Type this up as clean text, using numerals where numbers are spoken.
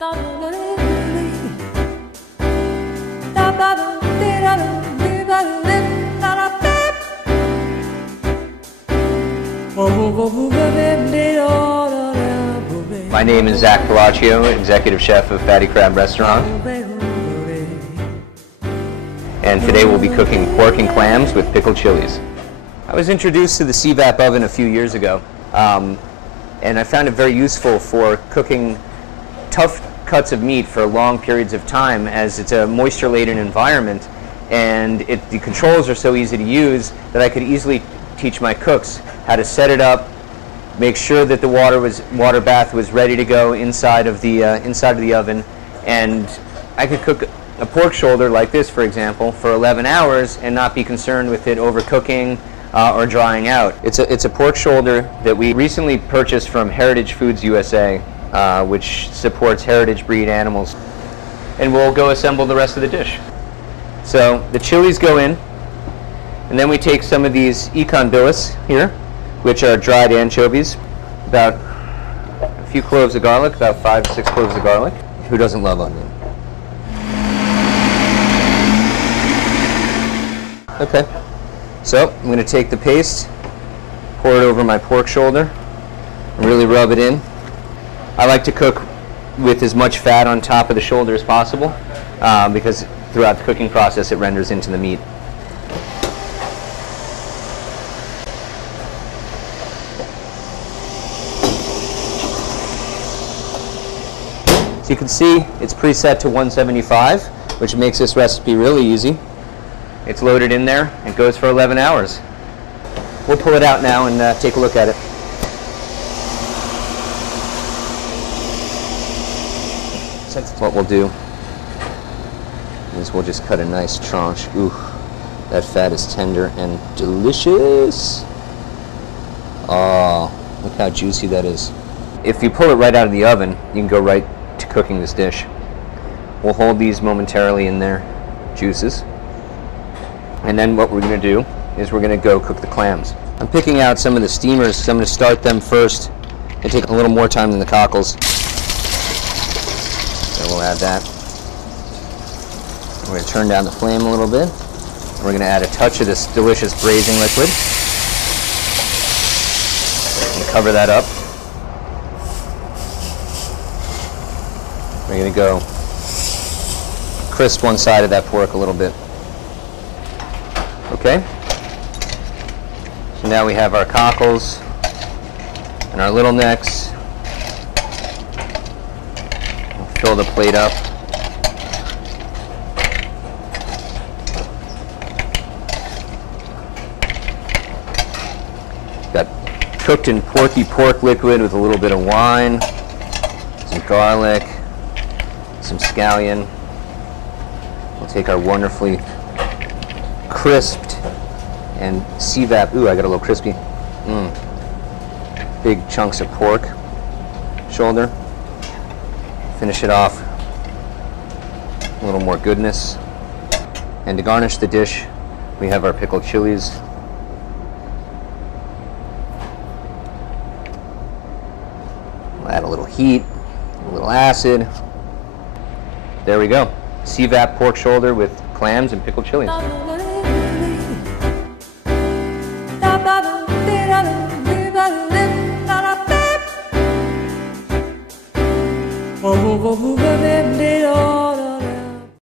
My name is Zak Palaccio, Executive Chef of Fatty Crab Restaurant. And today we'll be cooking pork and clams with pickled chilies. I was introduced to the C-Vap oven a few years ago, and I found it very useful for cooking tough cuts of meat for long periods of time, as it's a moisture-laden environment, and the controls are so easy to use that I could easily teach my cooks how to set it up, make sure that the water bath was ready to go inside of the oven, and I could cook a pork shoulder like this, for example, for 11 hours and not be concerned with it overcooking or drying out. It's a pork shoulder that we recently purchased from Heritage Foods USA, which supports heritage breed animals. And we'll go assemble the rest of the dish. So the chilies go in, and then we take some of these econ billis here, which are dried anchovies, about a few cloves of garlic, about 5 to 6 cloves of garlic. Who doesn't love onion? Okay, so I'm going to take the paste, pour it over my pork shoulder, and really rub it in. I like to cook with as much fat on top of the shoulder as possible, because throughout the cooking process it renders into the meat. So you can see it's preset to 175, which makes this recipe really easy. It's loaded in there. It goes for 11 hours. We'll pull it out now and take a look at it. So what we'll do is we'll just cut a nice tranche. Ooh, that fat is tender and delicious. Oh, look how juicy that is. If you pull it right out of the oven, you can go right to cooking this dish. We'll hold these momentarily in their juices. And then what we're going to do is we're going to go cook the clams. I'm picking out some of the steamers, so I'm going to start them first. They take a little more time than the cockles. So we'll add that. We're going to turn down the flame a little bit. And we're going to add a touch of this delicious braising liquid. And cover that up. We're going to go crisp one side of that pork a little bit. Okay, so now we have our cockles and our little necks. We'll fill the plate up. Got cooked in porky pork liquid with a little bit of wine, some garlic, some scallion. We'll take our wonderfully crisped and C-Vap. Ooh, I got a little crispy. Big chunks of pork shoulder. Finish it off. A little more goodness. And to garnish the dish, we have our pickled chilies. We'll add a little heat, a little acid. There we go. C-Vap pork shoulder with clams and pickled chilies. Oh,